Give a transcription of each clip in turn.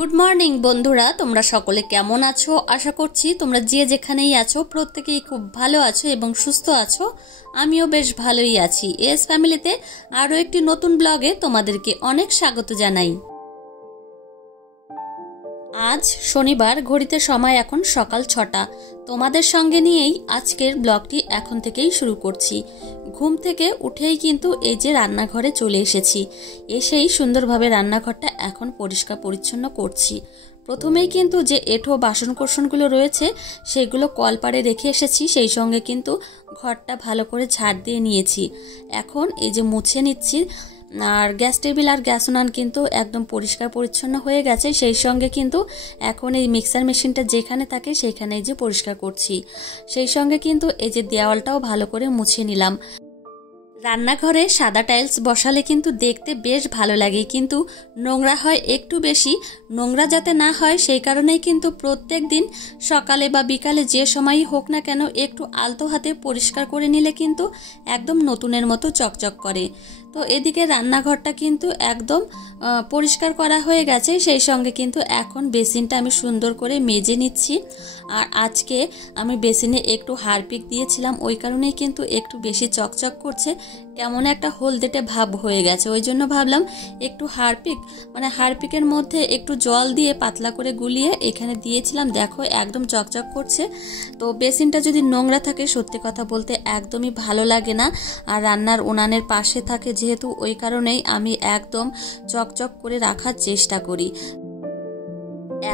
Good morning বন্ধুরা, তোমরা সকলে কেমন আছো? আশা করছি তোমরা যে যেখানেই আছো প্রত্যেকেই খুব ভালো আছো এবং সুস্থ আছো। আমিও বেশ ভালোই আছি। এস ফ্যামিলিতে আরও একটি নতুন ব্লগে তোমাদেরকে অনেক স্বাগত জানাই। আজ শনিবার, ঘড়িতে সময় এখন সকাল 6টা। তোমাদের সঙ্গে নিয়েই আজকের ব্লগটি এখন থেকেই শুরু করছি। ঘুম থেকে উঠেই কিন্তু এই যে রান্নাঘরে চলে এসেছি। এসেই সুন্দরভাবে রান্নাঘরটা এখন পরিষ্কার পরিচ্ছন্ন করছি। প্রথমেই কিন্তু যে এঁঠো বাসনকোসনগুলো রয়েছে সেগুলো কলপাড়ে রেখে এসেছি, সেই সঙ্গে কিন্তু ঘরটা ভালো করে ঝাড় দিয়ে নিয়েছি। এখন এই যে মুছে নিচ্ছি। আর গ্যাস টেবিল আর গ্যাস উনান কিন্তু একদম পরিষ্কার পরিচ্ছন্ন হয়ে গেছে। সেই সঙ্গে কিন্তু এখন এই মিক্সার মেশিনটা যেখানে থাকে সেখানে যে পরিষ্কার করছি। সেই সঙ্গে কিন্তু এই যে দেওয়ালটাও ভালো করে মুছে নিলাম। রান্নাঘরে সাদা টাইলস বসালে কিন্তু দেখতে বেশ ভালো লাগে, কিন্তু নোংরা হয় একটু বেশি। নোংরা যাতে না হয় সেই কারণেই কিন্তু প্রত্যেক দিন সকালে বা বিকালে যে সময়ই হোক না কেন একটু আলতো হাতে পরিষ্কার করে নিলে কিন্তু একদম নতুনের মতো চকচক করে। তো এদিকে রান্নাঘরটা কিন্তু একদম পরিষ্কার করা হয়ে গেছে। সেই সঙ্গে কিন্তু এখন বেসিনটা আমি সুন্দর করে মেজে নিচ্ছি। আর আজকে আমি বেসিনে একটু হারপিক দিয়েছিলাম, ওই কারণেই কিন্তু একটু বেশি চকচক করছে, কেমন একটা হলদেটে ভাব হয়ে গেছে। ওই জন্য ভাবলাম একটু হারপিকের মধ্যে একটু জল দিয়ে পাতলা করে গুলিয়ে এখানে দিয়েছিলাম। দেখো একদম চকচক করছে। তো বেসিনটা যদি নোংরা থাকে সত্যি কথা বলতে একদমই ভালো লাগে না। আর রান্নার উনানের পাশে থাকে যেহেতু, ওই কারণেই আমি একদম চকচক করে রাখার চেষ্টা করি।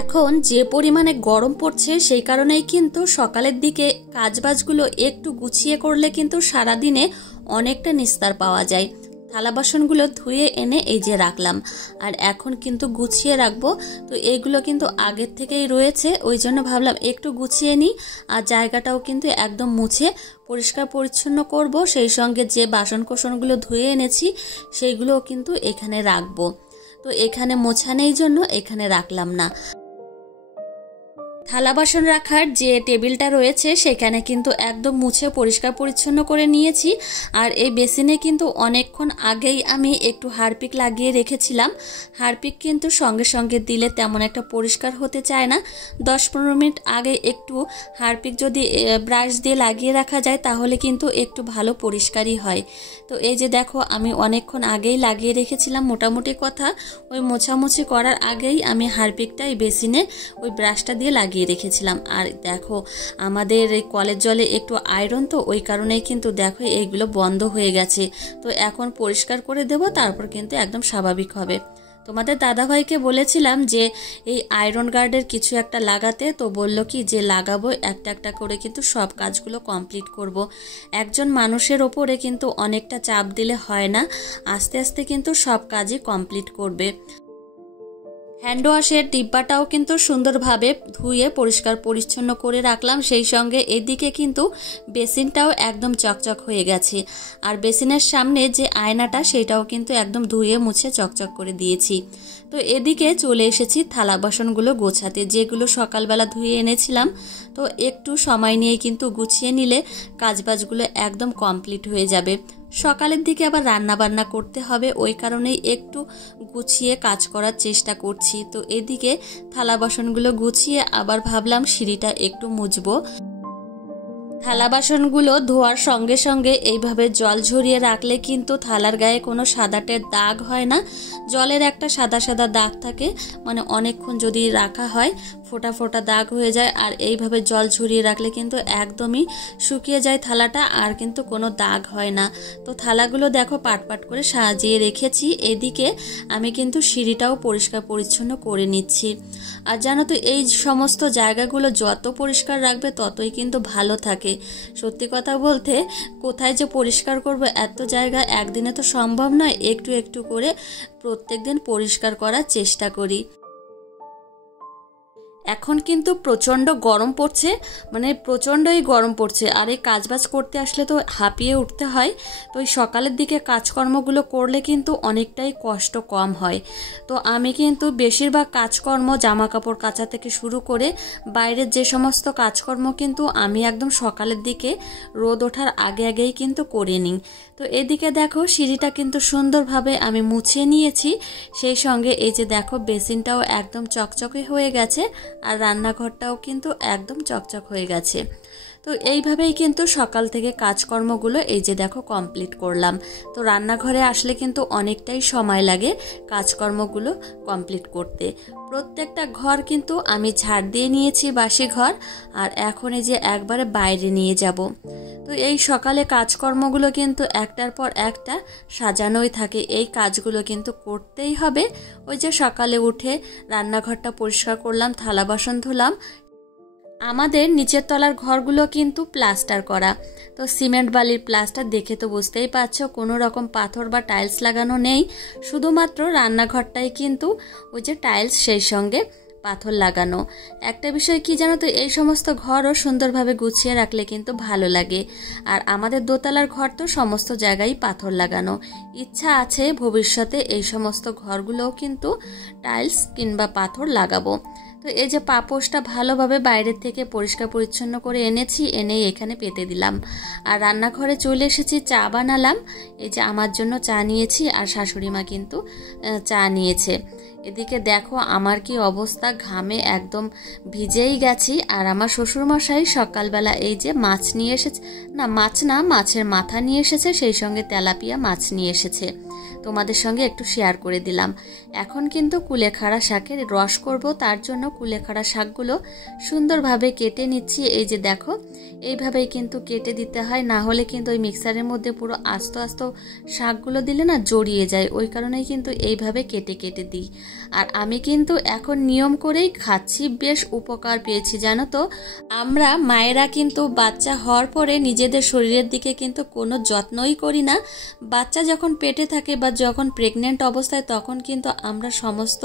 এখন যে পরিমাণে গরম পড়ছে সেই কারণেই কিন্তু সকালের দিকে কাজবাজগুলো একটু গুছিয়ে করলে কিন্তু সারাদিনে অনেকটা নিস্তার পাওয়া যায়। থালা বাসনগুলো ধুয়ে এনে এই যে রাখলাম, আর এখন কিন্তু গুছিয়ে রাখবো। তো এইগুলো কিন্তু আগের থেকেই রয়েছে, ওই জন্য ভাবলাম একটু গুছিয়ে নিই। আর জায়গাটাও কিন্তু একদম মুছে পরিষ্কার পরিচ্ছন্ন করব। সেই সঙ্গে যে বাসনকোসনগুলো ধুয়ে এনেছি সেইগুলোও কিন্তু এখানে রাখবো। তো এখানে মোছা নেই জন্য এখানে রাখলাম না। থালা বাসন রাখার যে টেবিলটা রয়েছে সেখানে কিন্তু একদম মুছে পরিষ্কার পরিচ্ছন্ন করে নিয়েছি। আর এই বেসিনে কিন্তু অনেকক্ষণ আগেই আমি একটু হারপিক লাগিয়ে রেখেছিলাম। হারপিক কিন্তু সঙ্গে সঙ্গে দিলে তেমন একটা পরিষ্কার হতে চায় না। 10-15 মিনিট আগে একটু হারপিক যদি ব্রাশ দিয়ে লাগিয়ে রাখা যায় তাহলে কিন্তু একটু ভালো পরিষ্কারই হয়। তো এই যে দেখো আমি অনেকক্ষণ আগেই লাগিয়ে রেখেছিলাম। মোটামুটি কথা ওই মোছামুছি করার আগেই আমি হারপিকটা এই বেসিনে ওই ব্রাশটা দিয়ে লাগিয়ে রেখেছিলাম। আর দেখো আমাদের এই কলের জলে একটু আয়রন, তো ওই কারণেই কিন্তু দেখো এইগুলো বন্ধ হয়ে গেছে। তো এখন পরিষ্কার করে দেব, তারপর কিন্তু একদম স্বাভাবিক হবে। তোমাদের দাদাভাইকে বলেছিলাম যে এই আয়রন গার্ডের কিছু একটা লাগাতে, তো বলল কি যে লাগাবো, একটা একটা করে কিন্তু সব কাজগুলো কমপ্লিট করব। একজন মানুষের ওপরে কিন্তু অনেকটা চাপ দিলে হয় না, আস্তে আস্তে কিন্তু সব কাজই কমপ্লিট করবে। হ্যান্ড ওয়াশের ডিব্বাটাও কিন্তু সুন্দরভাবে ধুয়ে পরিষ্কার পরিচ্ছন্ন করে রাখলাম। সেই সঙ্গে এদিকে কিন্তু বেসিনটাও একদম চকচক হয়ে গেছে। আর বেসিনের সামনে যে আয়নাটা সেটাও কিন্তু একদম ধুয়ে মুছে চকচক করে দিয়েছি। তো এদিকে চলে এসেছি থালা বাসনগুলো গোছাতে, যেগুলো সকালবেলা ধুয়ে এনেছিলাম। তো একটু সময় নিয়ে কিন্তু গুছিয়ে নিলে কাজবাজগুলো একদম কমপ্লিট হয়ে যাবে। সকালের দিকে আবার রান্না বান্না করতে হবে, ওই কারণেই একটু গুছিয়ে কাজ করার চেষ্টা করছি। তো এদিকে থালা বাসনগুলো গুছিয়ে আবার ভাবলাম সিঁড়িটা একটু মুছবো। থালা বাসনগুলো ধোয়ার সঙ্গে সঙ্গে এইভাবে জল ঝরিয়ে রাখলে কিন্তু থালার গায়ে কোনো সাদাটের দাগ হয় না। জলের একটা সাদা সাদা দাগ থাকে, মানে অনেকক্ষণ যদি রাখা হয় ফোটা ফোটা দাগ হয়ে যায়। আর এইভাবে জল ঝরিয়ে রাখলে কিন্তু একদমই শুকিয়ে যায় থালাটা, আর কিন্তু কোনো দাগ হয় না। তো থালাগুলো দেখো পাট পাট করে সাজিয়ে রেখেছি। এদিকে আমি কিন্তু সিঁড়িটাও পরিষ্কার পরিচ্ছন্ন করে নিচ্ছি। আর জানো তো এই সমস্ত জায়গাগুলো যত পরিষ্কার রাখবে ততই কিন্তু ভালো থাকে। সত্যি কথা বলতে কোথায় যে পরিষ্কার করব, এত জায়গা একদিনে তো সম্ভব নয়। একটু একটু করে প্রত্যেক দিন পরিষ্কার করার চেষ্টা করি। এখন কিন্তু প্রচণ্ড গরম পড়ছে, মানে প্রচণ্ডই গরম পড়ছে। আর এই কাজবাজ করতে আসলে তো হাঁপিয়ে উঠতে হয়। তো ওই সকালের দিকে কাজকর্মগুলো করলে কিন্তু অনেকটাই কষ্ট কম হয়। তো আমি কিন্তু বেশিরভাগ কাজকর্ম জামা কাপড় কাচা থেকে শুরু করে বাইরের যে সমস্ত কাজকর্ম কিন্তু আমি একদম সকালের দিকে রোদ ওঠার আগে আগেই কিন্তু করে নিই। তো এদিকে দেখো সিঁড়িটা কিন্তু সুন্দরভাবে আমি মুছে নিয়েছি। সেই সঙ্গে এই যে দেখো বেসিনটাও একদম চকচকে হয়ে গেছে, আর রান্নাঘরটাও কিন্তু একদম চকচক হয়ে গেছে। তো এইভাবেই কিন্তু সকাল থেকে কাজকর্মগুলো এই যে দেখো কমপ্লিট করলাম। তো রান্নাঘরে আসলে কিন্তু অনেকটাই সময় লাগে কাজকর্মগুলো কমপ্লিট করতে। প্রত্যেকটা ঘর কিন্তু আমি ঝাড় দিয়ে নিয়েছি, বাসি ঘর, আর এখন এই যে একবারে বাইরে নিয়ে যাব। তো এই সকালে কাজকর্মগুলো কিন্তু একটার পর একটা সাজানোই থাকে, এই কাজগুলো কিন্তু করতেই হবে। ওই যে সকালে উঠে রান্নাঘরটা পরিষ্কার করলাম, থালা বাসন ধুলাম। আমাদের নিচের তলার ঘরগুলো কিন্তু প্লাস্টার করা, তো সিমেন্ট বালির প্লাস্টার, দেখে তো বুঝতেই পারছো কোনো রকম পাথর বা টাইলস লাগানো নেই। শুধুমাত্র রান্নাঘরটাই কিন্তু ওই যে টাইলস, সেই সঙ্গে পাথর লাগানো। একটা বিষয় কি জানো তো, এই সমস্ত ঘরও সুন্দরভাবে গুছিয়ে রাখলে কিন্তু ভালো লাগে। আর আমাদের দোতলার ঘর তো সমস্ত জায়গায় পাথর লাগানো। ইচ্ছা আছে ভবিষ্যতে এই সমস্ত ঘরগুলোও কিন্তু টাইলস কিংবা পাথর লাগাবো। তো এই যে পাপোশটা ভালোভাবে বাইরের থেকে পরিষ্কার পরিচ্ছন্ন করে এনেছি, এনেই এখানে পেতে দিলাম। আর রান্নাঘরে চলে এসেছি, চা বানালাম। এই যে আমার জন্য চা নিয়েছি, আর শাশুড়ি মা কিন্তু চা নিয়েছে। এদিকে দেখো আমার কি অবস্থা, ঘামে একদম ভিজেই গেছি। আর আমার শ্বশুরমশাই সকালবেলা এই যে মাছ নিয়ে এসেছে, না মাছ না, মাছের মাথা নিয়ে এসেছে, সেই সঙ্গে তেলাপিয়া মাছ নিয়ে এসেছে। তোমাদের সঙ্গে একটু শেয়ার করে দিলাম। এখন কিন্তু কুলেখাড়া শাকের রস করব, তার জন্য কুলেখাড়া শাকগুলো সুন্দরভাবে কেটে নিচ্ছি। এই যে দেখো এইভাবেই কিন্তু কেটে দিতে হয়, না হলে কিন্তু ওই মিক্সারের মধ্যে পুরো আস্ত আস্ত শাকগুলো দিলে না জড়িয়ে যায়, ওই কারণেই কিন্তু এইভাবে কেটে কেটে দিই। আর আমি কিন্তু এখন নিয়ম করেই খাচ্ছি, বেশ উপকার পেয়েছি জানো তো। আমরা মায়েরা কিন্তু বাচ্চা হওয়ার পরে নিজেদের শরীরের দিকে কিন্তু কোনো যত্নই করি না। বাচ্চা যখন পেটে থাকে বা যখন প্রেগনেন্ট অবস্থায়, তখন কিন্তু আমরা সমস্ত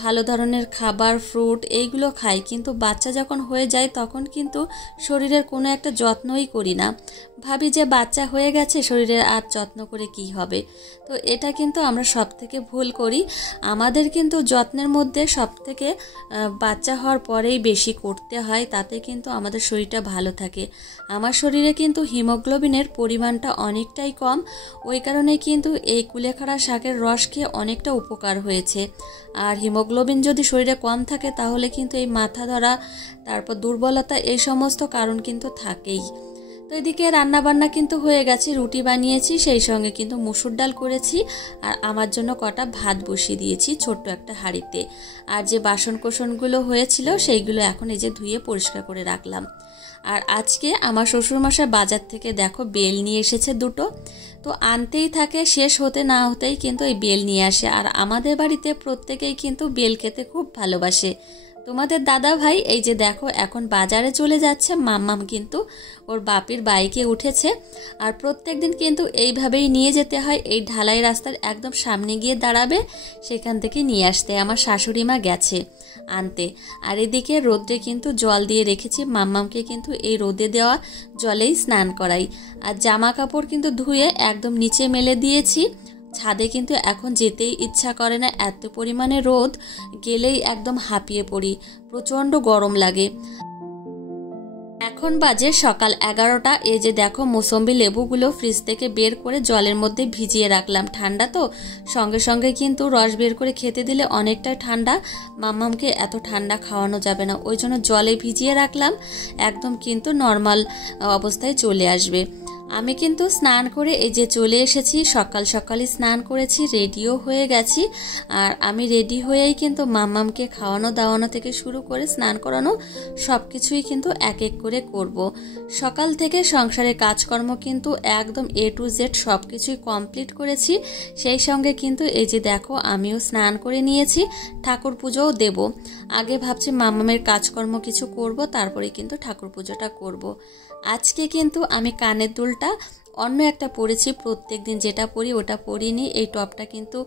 ভালো ধরনের খাবার, ফ্রুট এইগুলো খাই, কিন্তু বাচ্চা যখন হয়ে যায় তখন কিন্তু শরীরের কোনো একটা যত্নই করি না। ভাবি যে বাচ্চা হয়ে গেছে, শরীরের আর যত্ন করে কি হবে। তো এটা কিন্তু আমরা সব থেকে ভুল করি। আমাদের কিন্তু যত্নের মধ্যে সব থেকে বাচ্চা হওয়ার পরেই বেশি করতে হয়, তাতে কিন্তু আমাদের শরীরটা ভালো থাকে। আমার শরীরে কিন্তু হিমোগ্লোবিনের পরিমাণটা অনেকটাই কম, ওই কারণে কিন্তু এই কুলেখাড়া শাকের রস খেয়ে অনেকটা উপকার হয়েছে। আর হিমোগ্লোবিন যদি শরীরে কম থাকে তাহলে কিন্তু এই মাথা ধরা, তারপর দুর্বলতা, এই সমস্ত কারণ কিন্তু থাকেই। তো এদিকে রান্নাবান্না কিন্তু হয়ে গেছে, রুটি বানিয়েছি, সেই সঙ্গে কিন্তু মুসুর ডাল করেছি, আর আমার জন্য কটা ভাত বসিয়ে দিয়েছি ছোট্ট একটা হাঁড়িতে। আর যে বাসন কোসনগুলো হয়েছিল সেইগুলো এখন এই যে ধুয়ে পরিষ্কার করে রাখলাম। আর আজকে আমার শ্বশুরমশাই বাজার থেকে দেখো বেল নিয়ে এসেছে দুটো। তো আনতেই থাকে, শেষ হতে না হতেই কিন্তু এই বেল নিয়ে আসে। আর আমাদের বাড়িতে প্রত্যেকেই কিন্তু বেল খেতে খুব ভালোবাসে। তোমাদের দাদা ভাই এই যে দেখো এখন বাজারে চলে যাচ্ছে, মাম্মাম কিন্তু ওর বাপির বাইকে উঠেছে। আর প্রত্যেক দিন কিন্তু এইভাবেই নিয়ে যেতে হয়, এই ঢালাই রাস্তার একদম সামনে গিয়ে দাঁড়াবে, সেখান থেকে নিয়ে আসতে আমার শাশুড়ি মা গেছে আনতে। আর এদিকে রোদে কিন্তু জল দিয়ে রেখেছি, মাম্মামকে কিন্তু এই রোদে দেওয়া জলেই স্নান করাই। আর জামা কাপড় কিন্তু ধুয়ে একদম নিচে মেলে দিয়েছি। ছাদে কিন্তু এখন যেতেই ইচ্ছা করে না, এত পরিমাণে রোদ, গেলেই একদম হাঁপিয়ে পড়ি, প্রচণ্ড গরম লাগে। এখন বাজে সকাল 11টা। এই যে দেখো মৌসম্বি লেবুগুলো ফ্রিজ থেকে বের করে জলের মধ্যে ভিজিয়ে রাখলাম, ঠান্ডা তো, সঙ্গে সঙ্গে কিন্তু রস বের করে খেতে দিলে অনেকটাই ঠান্ডা, মাম্মামকে এত ঠান্ডা খাওয়ানো যাবে না, ওই জন্য জলে ভিজিয়ে রাখলাম, একদম কিন্তু নর্মাল অবস্থায় চলে আসবে। আমি কিন্তু স্নান করে এই যে চলে এসেছি, সকাল সকালই স্নান করেছি, রেডিও হয়ে গেছি। আর আমি রেডি হয়েই কিন্তু মাম্মামকে খাওয়ানো দাওয়ানো থেকে শুরু করে স্নান করানো সব কিছুই কিন্তু এক এক করে করব। সকাল থেকে সংসারের কাজকর্ম কিন্তু একদম A to Z সব কিছুই কমপ্লিট করেছি। সেই সঙ্গে কিন্তু এই যে দেখো আমিও স্নান করে নিয়েছি, ঠাকুর পুজোও দেব। আগে ভাবছি মাম্মামের কাজকর্ম কিছু করব, তারপরে কিন্তু ঠাকুর পুজোটা করব। আজকে কিন্তু আমি কানের দুলটা অন্য একটা পরেছি, প্রত্যেক দিন যেটা পরি ওটা পরিনি, এই টপটা কিন্তু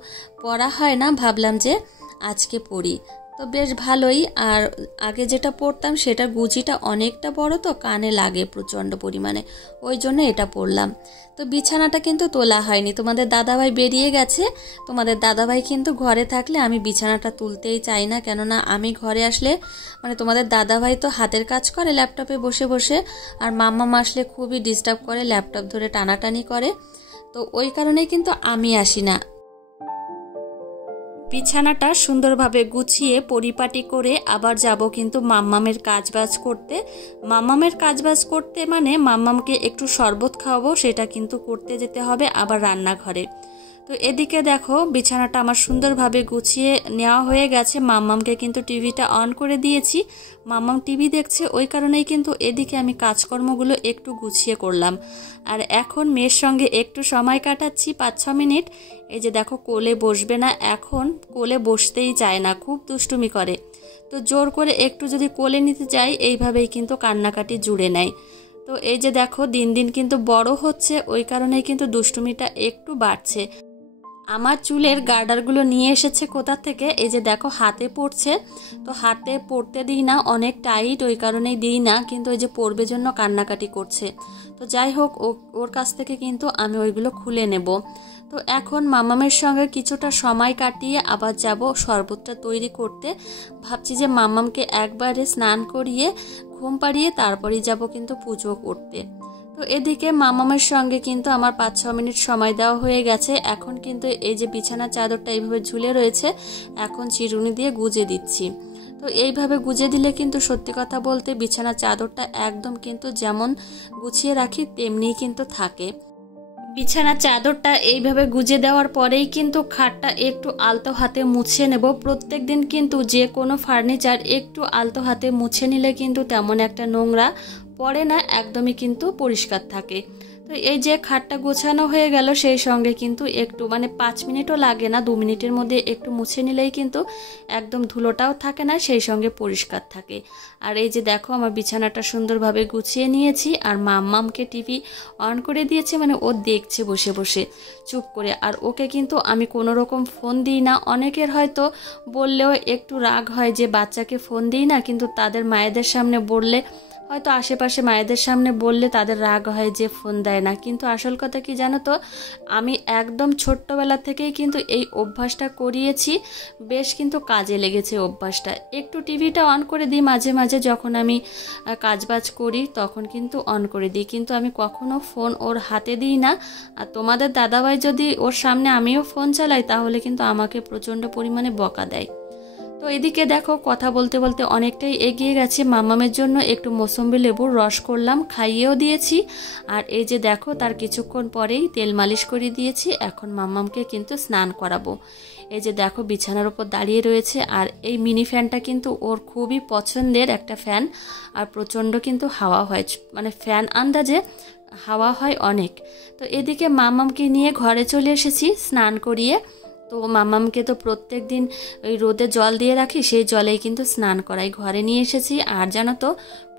পরা হয় না, ভাবলাম যে আজকে পরি। তো বেশ ভালোই। আর আগে যেটা পরতাম সেটার গুজিটা অনেকটা বড়, তো কানে লাগে প্রচণ্ড পরিমাণে, ওই জন্য এটা পরলাম। তো বিছানাটা কিন্তু তোলা হয়নি, তোমাদের দাদাভাই বেরিয়ে গেছে। তোমাদের দাদাভাই কিন্তু ঘরে থাকলে আমি বিছানাটা তুলতেই চাই না, কেননা আমি ঘরে আসলে মানে তোমাদের দাদাভাই তো হাতের কাজ করে ল্যাপটপে বসে বসে, আর মাম্মাম আসলে খুবই ডিস্টার্ব করে, ল্যাপটপ ধরে টানাটানি করে, তো ওই কারণেই কিন্তু আমি আসি না। বিছানাটা সুন্দরভাবে গুছিয়ে পরিপাটি করে আবার যাব কিন্তু মাম্মামের কাজবাজ করতে। মাম্মামের কাজবাজ করতে মানে মাম্মামকে একটু শরবত খাওয়াবো, সেটা কিন্তু করতে যেতে হবে আবার রান্নাঘরে। তো এদিকে দেখো বিছানাটা আমার সুন্দরভাবে গুছিয়ে নেওয়া হয়ে গেছে। মাম্মামকে কিন্তু টিভিটা অন করে দিয়েছি, মাম্মাম টিভি দেখছে, ওই কারণেই কিন্তু এদিকে আমি কাজকর্মগুলো একটু গুছিয়ে করলাম। আর এখন মেয়ের সঙ্গে একটু সময় কাটাচ্ছি 5-6 মিনিট। এই যে দেখো কোলে বসবে না, এখন কোলে বসতেই চায় না, খুব দুষ্টুমি করে। তো জোর করে একটু যদি কোলে নিতে যাই এইভাবেই কিন্তু কান্নাকাটি জুড়ে নেয়। তো এই যে দেখো দিন দিন কিন্তু বড় হচ্ছে, ওই কারণেই কিন্তু দুষ্টুমিটা একটু বাড়ছে। আমার চুলের গার্ডারগুলো নিয়ে এসেছে কোথা থেকে, এই যে দেখো হাতে পড়ছে, তো হাতে পড়তে দিই না, অনেক টাইট, ওই কারণেই দিই না, কিন্তু ওই যে পরবে জন্য কান্নাকাটি করছে। তো যাই হোক ওর কাছ থেকে কিন্তু আমি ওইগুলো খুলে নেব। তো এখন মাম্মামের সঙ্গে কিছুটা সময় কাটিয়ে আবার যাব শরবতটা তৈরি করতে। ভাবছি যে মাম্মামকে একবারে স্নান করিয়ে ঘুম পাড়িয়ে তারপরেই যাব কিন্তু পুজো করতে। তো এদিকে মাম্মামের সঙ্গে কিন্তু আমার 5-6 মিনিট সময় দেওয়া হয়ে গেছে। এখন কিন্তু এই যে বিছানার চাদরটা এইভাবে ঝুলে রয়েছে, এখন চিরুনি দিয়ে গুজে দিচ্ছি। তো এইভাবে গুজে দিলে কিন্তু সত্যি কথা বলতে বিছানার চাদরটা একদম কিন্তু যেমন গুছিয়ে রাখি তেমনিই কিন্তু থাকে। বিছানার চাদরটা এইভাবে গুজে দেওয়ার পরেই কিন্তু খাটটা একটু আলতো হাতে মুছে নেব। প্রত্যেক দিন কিন্তু যে কোনো ফার্নিচার একটু আলতো হাতে মুছে নিলে কিন্তু তেমন একটা নোংরা পড়ে না, একদমই কিন্তু পরিষ্কার থাকে। তো এই যে খাটটা গোছানো হয়ে গেল, সেই সঙ্গে কিন্তু একটু মানে 5 মিনিটও লাগে না, 2 মিনিটের মধ্যে একটু মুছে নিলেই কিন্তু একদম ধুলোটাও থাকে না, সেই সঙ্গে পরিষ্কার থাকে। আর এই যে দেখো আমার বিছানাটা সুন্দরভাবে গুছিয়ে নিয়েছি, আর মাম্মামকে টিভি অন করে দিয়েছে, মানে ও দেখছে বসে বসে চুপ করে। আর ওকে কিন্তু আমি কোনো রকম ফোন দিই না। অনেকের হয়তো বললেও একটু রাগ হয় যে বাচ্চাকে ফোন দিই না, কিন্তু তাদের মায়েদের সামনে বললে হয়তো আশেপাশে মায়েদের সামনে বললে তাদের রাগ হয় যে ফোন দেয় না, কিন্তু আসল কথা কি জানো তো, আমি একদম ছোট্টবেলা থেকেই কিন্তু এই অভ্যাসটা করিয়েছি, বেশ কিন্তু কাজে লেগেছে অভ্যাসটা। একটু টিভিটা অন করে দিই মাঝে মাঝে, যখন আমি কাজবাজ করি তখন কিন্তু অন করে দিই, কিন্তু আমি কখনো ফোন ওর হাতে দিই না। আর তোমাদের দাদাভাই যদি ওর সামনে আমিও ফোন চালাই তাহলে কিন্তু আমাকে প্রচণ্ড পরিমাণে বকা দেয়। তো এদিকে দেখো কথা বলতে বলতে অনেকটাই এগিয়ে গেছে। মাম্মামের জন্য একটু মৌসম্বি লেবুর রস করলাম, খাইয়েও দিয়েছি। আর এই যে দেখো তার কিছুক্ষণ পরেই তেল মালিশ করে দিয়েছি। এখন মাম্মামকে কিন্তু স্নান করাবো। এই যে দেখো বিছানার উপর দাঁড়িয়ে রয়েছে, আর এই মিনি ফ্যানটা কিন্তু ওর খুবই পছন্দের একটা ফ্যান, আর প্রচণ্ড কিন্তু হাওয়া হয়, মানে ফ্যান আন্দাজে হাওয়া হয় অনেক। তো এদিকে মাম্মামকে নিয়ে ঘরে চলে এসেছি স্নান করিয়ে। তো মাম্মামকে তো প্রত্যেক দিন ওই রোদে জল দিয়ে রাখি, সেই জলেই কিন্তু স্নান করাই, ঘরে নিয়ে এসেছি। আর জানো তো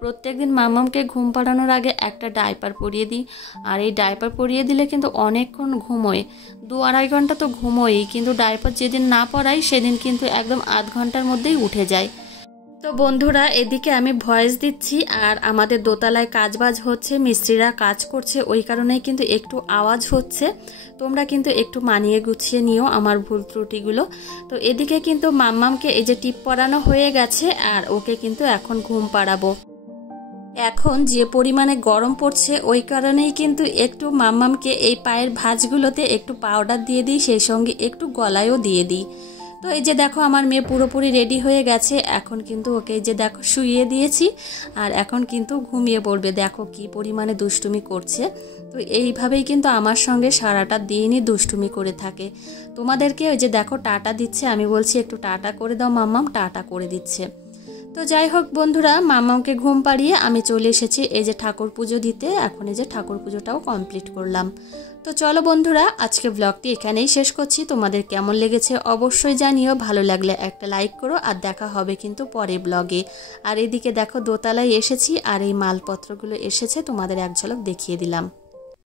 প্রত্যেক দিন মাম্মামকে ঘুম পাড়ানোর আগে একটা ডাইপার পরিয়ে দিই, আর এই ডাইপার পরিয়ে দিলে কিন্তু অনেকক্ষণ ঘুমোয়, 2-2.5 ঘন্টা তো ঘুমোই, কিন্তু ডাইপার যেদিন না পরাই সেদিন কিন্তু একদম আধ ঘন্টার মধ্যেই উঠে যায়। তো বন্ধুরা এদিকে আমি ভয়েস দিচ্ছি, আর আমাদের দোতলায় কাজবাজ হচ্ছে, মিস্ত্রিরা কাজ করছে, ওই কারণেই কিন্তু একটু আওয়াজ হচ্ছে। তোমরা কিন্তু একটু মানিয়ে গুছিয়ে নিও আমার ভুল ত্রুটিগুলো। তো এদিকে কিন্তু মাম্মামকে এই যে টিপ পরানো হয়ে গেছে, আর ওকে কিন্তু এখন ঘুম পাড়াবো। এখন যে পরিমাণে গরম পড়ছে ওই কারণেই কিন্তু একটু মাম্মামকে এই পায়ের ভাঁজগুলোতে একটু পাউডার দিয়ে দিই, সেই সঙ্গে একটু গলায়ও দিয়ে দিই। তো এই যে দেখো আমার মেয়ে পুরোপুরি রেডি হয়ে গেছে, এখন কিন্তু ওকে এই যে দেখো শুইয়ে দিয়েছি, আর এখন কিন্তু ঘুমিয়ে পড়বে। দেখো কি পরিমাণে দুষ্টুমি করছে। তো এইভাবেই কিন্তু আমার সঙ্গে সারাটা দিনই দুষ্টুমি করে থাকে। তোমাদেরকে ওই যে দেখো টাটা দিচ্ছে, আমি বলছি একটু টাটা করে দাও মাম্মাম, টাটা করে দিচ্ছে। তো যাই হোক বন্ধুরা, মাম্মামকে ঘুম পাড়িয়ে আমি চলে এসেছি এই যে ঠাকুর পুজো দিতে। এখন এই যে ঠাকুর পুজোটাও কমপ্লিট করলাম। তো চলো বন্ধুরা আজকে ব্লগটি এখানেই শেষ করছি। তোমাদের কেমন লেগেছে অবশ্যই জানিও, ভালো লাগলে একটা লাইক করো, আর দেখা হবে কিন্তু পরের ব্লগে। আর এদিকে দেখো দোতলায় এসেছি, আর এই মালপত্রগুলো এসেছে, তোমাদের এক ঝলক দেখিয়ে দিলাম।